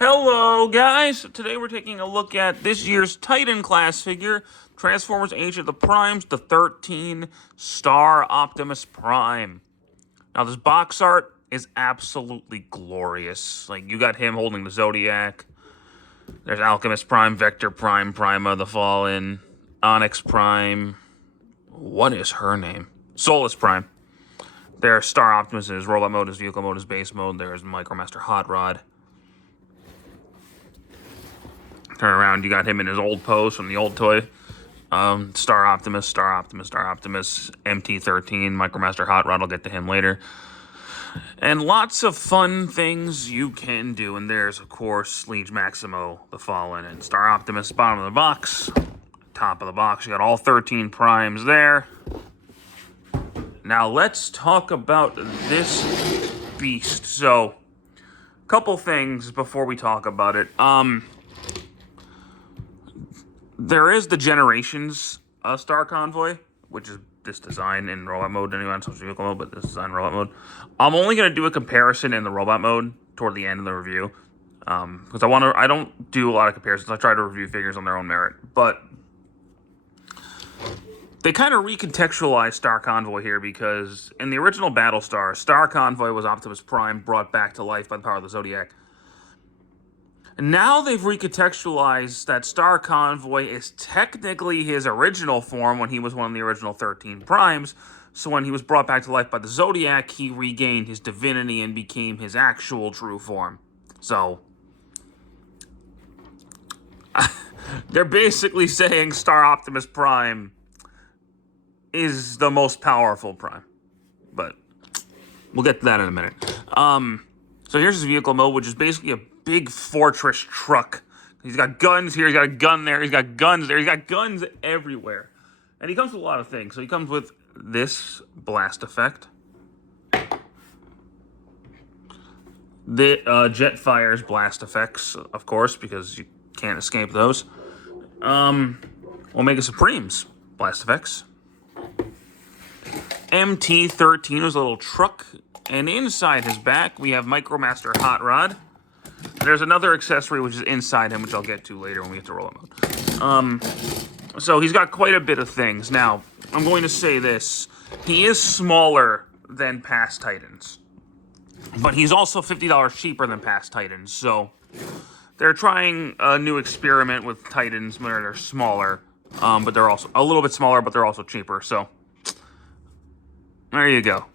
Hello, guys! Today we're taking a look at this year's Titan class figure, Transformers Age of the Primes, the 13 Star Optimus Prime. Now, this box art is absolutely glorious. Like, you got him holding the Zodiac. There's Alchemist Prime, Vector Prime, Prima the Fallen, Onyx Prime. What is her name? Solus Prime. There's Star Optimus in his robot mode, his vehicle mode, his base mode. There's Micromaster Hot Rod. Turn around, you got him in his old pose from the old toy. Star Optimus, MT-13, Micromaster Hot Rod, I'll get to him later. And lots of fun things you can do. And there's, of course, Liege Maximo, the Fallen, and Star Optimus, bottom of the box. Top of the box, you got all 13 primes there. Now, let's talk about this beast. So, a couple things before we talk about it. There is the Generations Star Convoy, which is this design in robot mode. Anyway, it's social vehicle mode, but this design in robot mode. I'm only going to do a comparison in the robot mode toward the end of the review. Because I don't do a lot of comparisons. I try to review figures on their own merit. But they kind of recontextualize Star Convoy here because in the original Battlestar, Star Convoy was Optimus Prime brought back to life by the power of the Zodiac. And now they've recontextualized that Star Convoy is technically his original form when he was one of the original 13 primes. So when he was brought back to life by the Zodiac, he regained his divinity and became his actual true form. So they're basically saying Star Optimus Prime is the most powerful prime. But we'll get to that in a minute. So here's his vehicle mode, which is basically a big fortress truck. He's got guns here, he's got a gun there, he's got guns there, he's got guns everywhere. And he comes with a lot of things. So he comes with this blast effect. The Jetfire's blast effects, of course, because you can't escape those. Omega Supreme's blast effects. MT-13 was a little truck. And inside his back, we have Micromaster Hot Rod. There's another accessory which is inside him, which I'll get to later when we get to robot mode. So he's got quite a bit of things. Now, I'm going to say this. He is smaller than past Titans. But he's also $50 cheaper than past Titans. So they're trying a new experiment with Titans where they're smaller. But they're also a little bit smaller, but they're also cheaper. So there you go.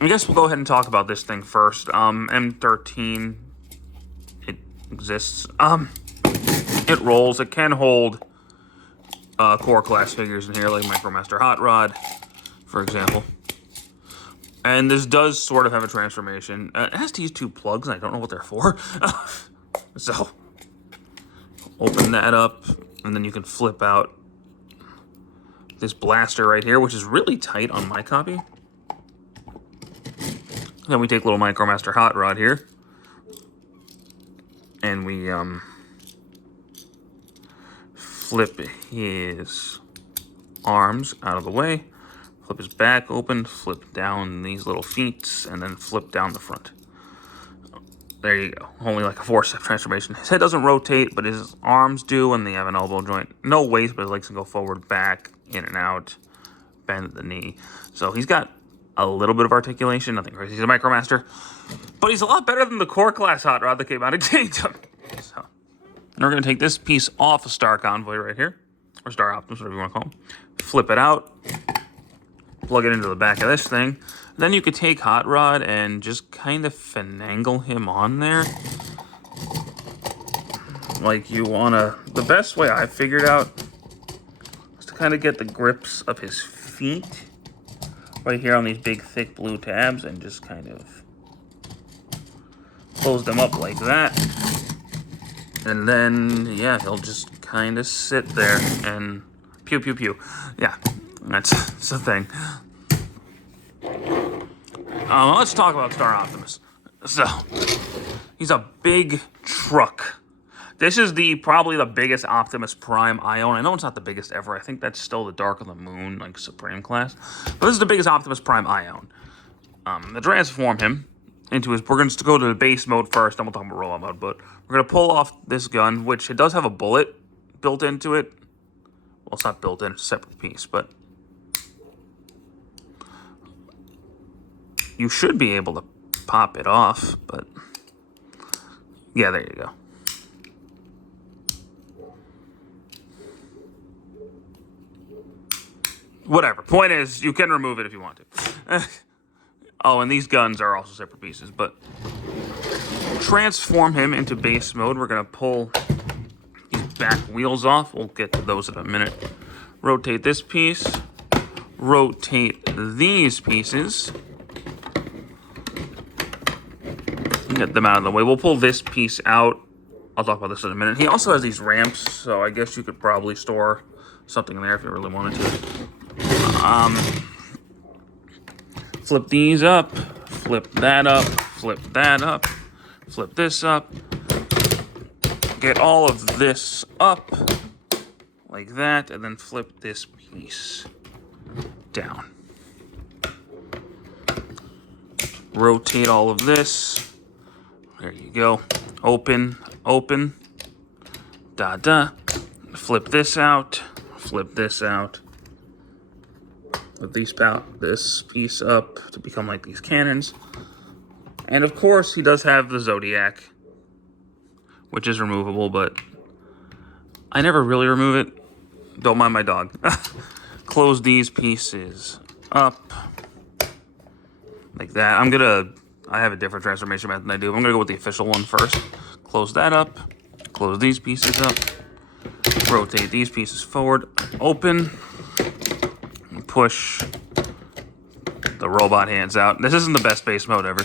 I guess we'll go ahead and talk about this thing first. M13, it exists. It rolls. It can hold core class figures in here, like Micromaster Hot Rod, for example. And this does sort of have a transformation. It has to use two plugs, and I don't know what they're for. So, open that up, and then you can flip out this blaster right here, which is really tight on my copy. Then we take little Micromaster Hot Rod here, and we flip his arms out of the way, flip his back open, flip down these little feet, and then flip down the front. There you go. Only like a 4-step transformation. His head doesn't rotate, but his arms do, and they have an elbow joint. No waist, but his legs can go forward, back, in and out, bend at the knee. So he's got a little bit of articulation, nothing crazy. He's a Micromaster, but he's a lot better than the core class Hot Rod that came out of Kingdom. So we're going to take this piece off of Star Convoy right here, or Star Optimus, whatever you want to call him. Flip it out, plug it into the back of this thing. Then you could take Hot Rod and just kind of finagle him on there. Like you want to, the best way I figured out is to kind of get the grips of his feet right here on these big, thick blue tabs and just kind of close them up like that. And then, yeah, he'll just kind of sit there and pew, pew, pew. Yeah, that's the thing. Let's talk about Star Optimus. So, he's a big truck. This is probably the biggest Optimus Prime I own. I know it's not the biggest ever. I think that's still the Dark of the Moon, like Supreme class. But this is the biggest Optimus Prime I own. To transform him, into his... We're going to go to the base mode first, then we'll talk about robot mode. But we're going to pull off this gun, which it does have a bullet built into it. Well, it's not built in, it's a separate piece, but... You should be able to pop it off, but... Yeah, there you go. Whatever. Point is, you can remove it if you want to. Oh, and these guns are also separate pieces, but... Transform him into base mode. We're going to pull these back wheels off. We'll get to those in a minute. Rotate this piece. Rotate these pieces. Get them out of the way. We'll pull this piece out. I'll talk about this in a minute. He also has these ramps, so I guess you could probably store something there if you really wanted to. Flip these up. Flip that up. Flip that up. Flip this up. Get all of this up like that, and then flip this piece down. Rotate all of this. There you go. Open, open. Da-da. Flip this out. Flip this out. Flip this piece up to become like these cannons. And of course, he does have the Zodiac, which is removable, but I never really remove it. Don't mind my dog. Close these pieces up like that. I have a different transformation method than I do. I'm going to go with the official one first. Close that up. Close these pieces up. Rotate these pieces forward. Open. And push the robot hands out. This isn't the best base mode ever.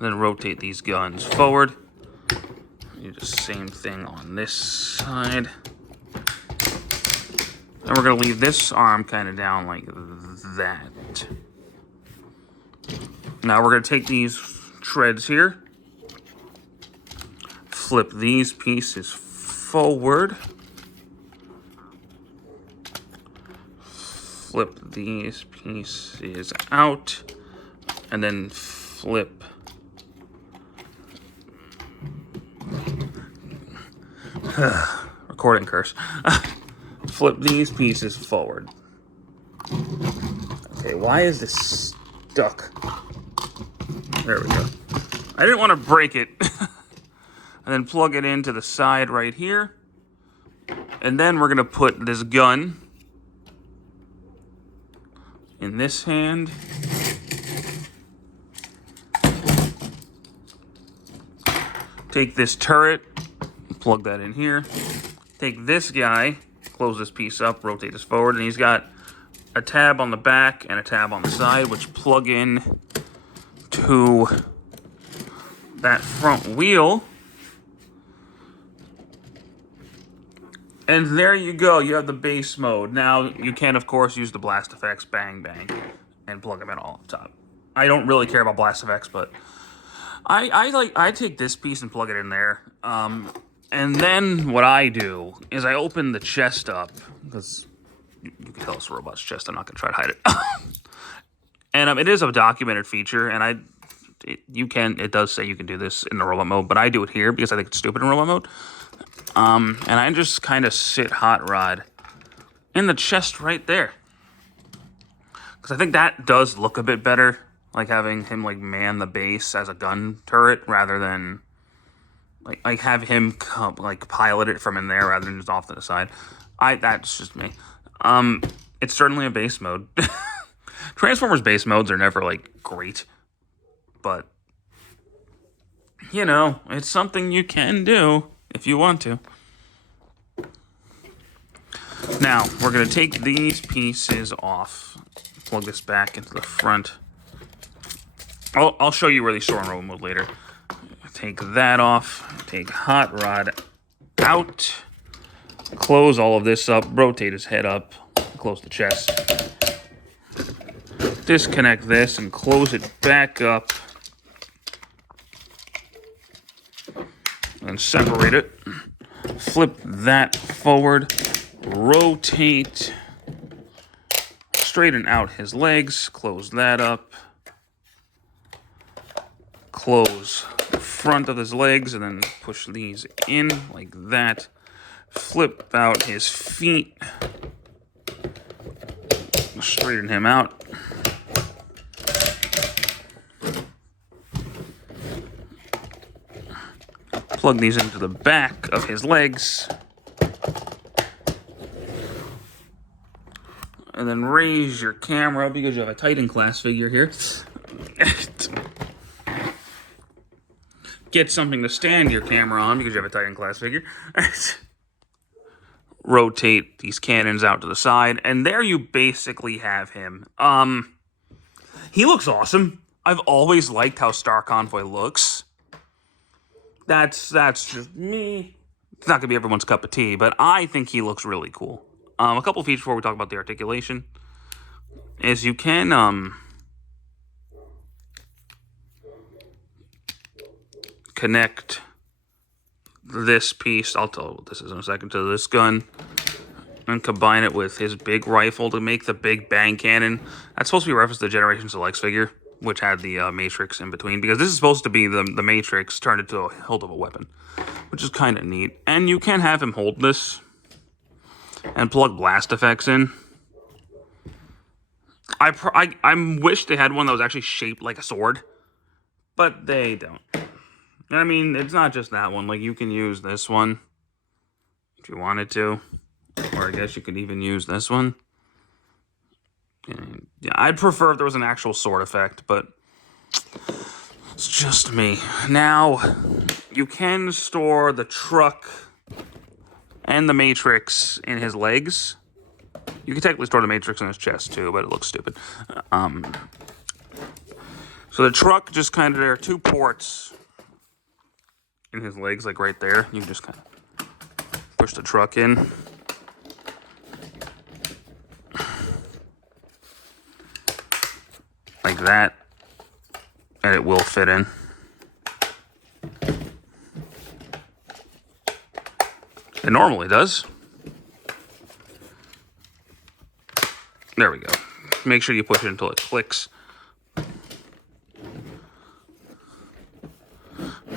Then rotate these guns forward. Do the same thing on this side. And we're going to leave this arm kind of down like that. Now we're going to take these treads here, flip these pieces forward, flip these pieces out, and then flip recording curse. Flip these pieces forward. Okay, why is this stuck? There we go. I didn't want to break it. And then plug it into the side right here. And then we're going to put this gun in this hand. Take this turret, plug that in here. Take this guy, close this piece up, rotate this forward, and he's got a tab on the back and a tab on the side, which plug in to that front wheel. And there you go, you have the base mode. Now, you can, of course, use the blast effects, bang, bang, and plug them in all up top. I don't really care about blast effects, but I take this piece and plug it in there. And then what I do is I open the chest up, because you can tell it's a robot's chest. I'm not going to try to hide it. And it is a documented feature, and it does say you can do this in the robot mode, but I do it here because I think it's stupid in robot mode. And I just kind of sit Hot Rod in the chest right there. Because I think that does look a bit better, like having him like man the base as a gun turret rather than like have him like pilot it from in there rather than just off to the side. That's just me. It's certainly a base mode. Transformers base modes are never like great, but you know, it's something you can do if you want to. Now, we're going to take these pieces off. Plug this back into the front. I'll show you where they store in robot mode later. Take that off. Take Hot Rod out. Close all of this up. Rotate his head up. Close the chest. Disconnect this and close it back up. And separate it. Flip that forward. Rotate. Straighten out his legs. Close that up. close the front of his legs and then push these in like that. Flip out his feet. Straighten him out. Plug these into the back of his legs. And then raise your camera because you have a Titan class figure here. Get something to stand your camera on because you have a Titan class figure. Rotate these cannons out to the side, and there you basically have him. He looks awesome. I've always liked how Star Convoy looks. That's just me. It's not gonna be everyone's cup of tea, but I think he looks really cool. A couple features before we talk about the articulation is you can connect this piece, I'll tell you what this is in a second, to this gun and combine it with his big rifle to make the big bang cannon. That's supposed to be a reference to the Generation Selects figure, which had the Matrix in between, because this is supposed to be the Matrix turned into a hilt of a weapon, which is kind of neat. And you can have him hold this and plug blast effects in. I wish they had one that was actually shaped like a sword, but they don't. I mean, it's not just that one. Like, you can use this one if you wanted to, or I guess you could even use this one. And yeah, I'd prefer if there was an actual sword effect, but it's just me. Now, you can store the truck and the Matrix in his legs. You can technically store the Matrix in his chest too, but it looks stupid. So the truck just kind of, there are two ports in his legs, like right there. You can just kind of push the truck in. Like that. And it will fit in. It normally does. There we go. Make sure you push it until it clicks.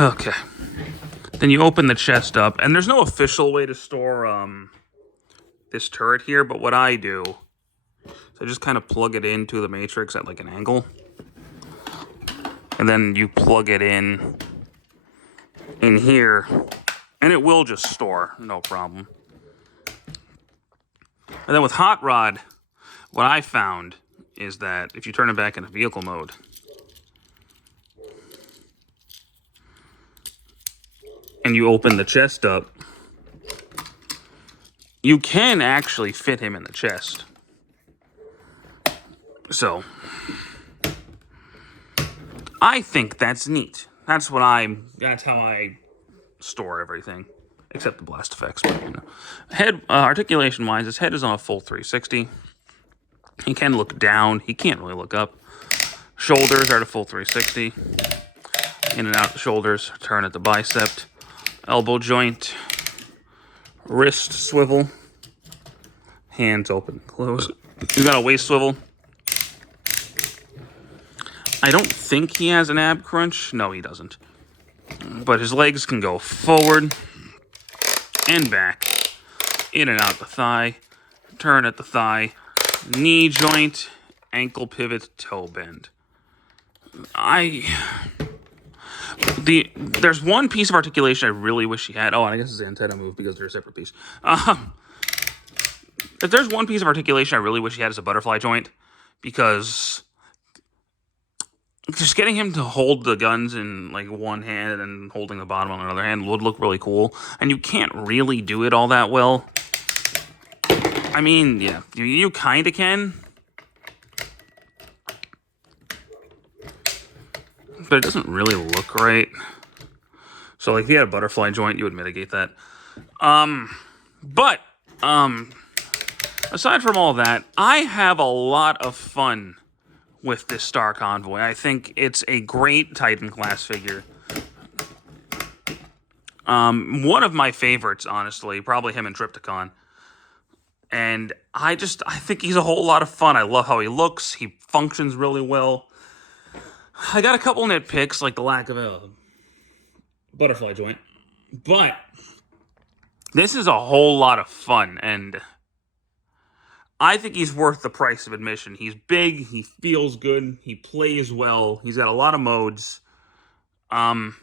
Okay. Then you open the chest up, and there's no official way to store this turret here, but what I do is I just kind of plug it into the Matrix at like an angle. And then you plug it in here, and it will just store, no problem. And then with Hot Rod, what I found is that if you turn it back into vehicle mode, and you open the chest up, you can actually fit him in the chest. So, I think that's neat. That's how I store everything, except the blast effects. But, you know, head articulation-wise, his head is on a full 360. He can look down. He can't really look up. Shoulders are at a full 360. In and out the shoulders. Turn at the bicep. Elbow joint. Wrist swivel. Hands open and close. He's got a waist swivel. I don't think he has an ab crunch. No, he doesn't. But his legs can go forward and back. In and out the thigh. Turn at the thigh. Knee joint. Ankle pivot. Toe bend. There's one piece of articulation I really wish he had. Oh, and I guess his antenna moved because they're a separate piece. If there's one piece of articulation I really wish he had, is a butterfly joint, because just getting him to hold the guns in like one hand and then holding the bottom on another hand would look really cool. And you can't really do it all that well. I mean, yeah, you kind of can. But it doesn't really look right. So, like, if you had a butterfly joint, you would mitigate that. But aside from all that, I have a lot of fun with this Star Convoy. I think it's a great Titan class figure. One of my favorites, honestly, probably him and Triptychon. And I think he's a whole lot of fun. I love how he looks. He functions really well. I got a couple nitpicks, like the lack of a butterfly joint, but this is a whole lot of fun, and I think he's worth the price of admission. He's big, he feels good, he plays well, he's got a lot of modes. The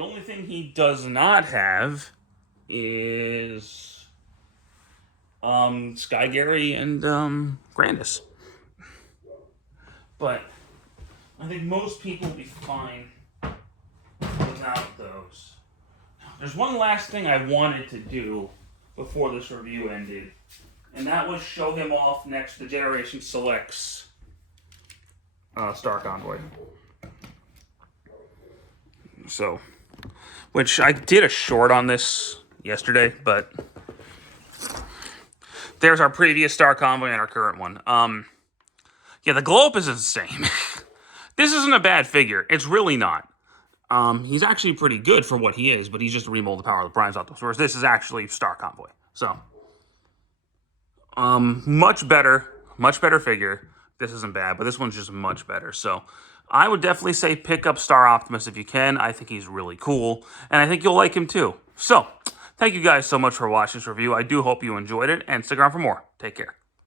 only thing he does not have is Sky Gary and Grandis. But I think most people will be fine without those. There's one last thing I wanted to do before this review ended, and that was show him off next to Generation Select's Star Convoy. So, which I did a short on this yesterday, but there's our previous Star Convoy and our current one. Yeah, the glow up is insane. This isn't a bad figure. It's really not. He's actually pretty good for what he is, but he's just a remold the power of the Primes Optimus. Whereas this is actually Star Convoy. So, much better figure. This isn't bad, but this one's just much better. So, I would definitely say pick up Star Optimus if you can. I think he's really cool, and I think you'll like him too. So, thank you guys so much for watching this review. I do hope you enjoyed it, and stick around for more. Take care.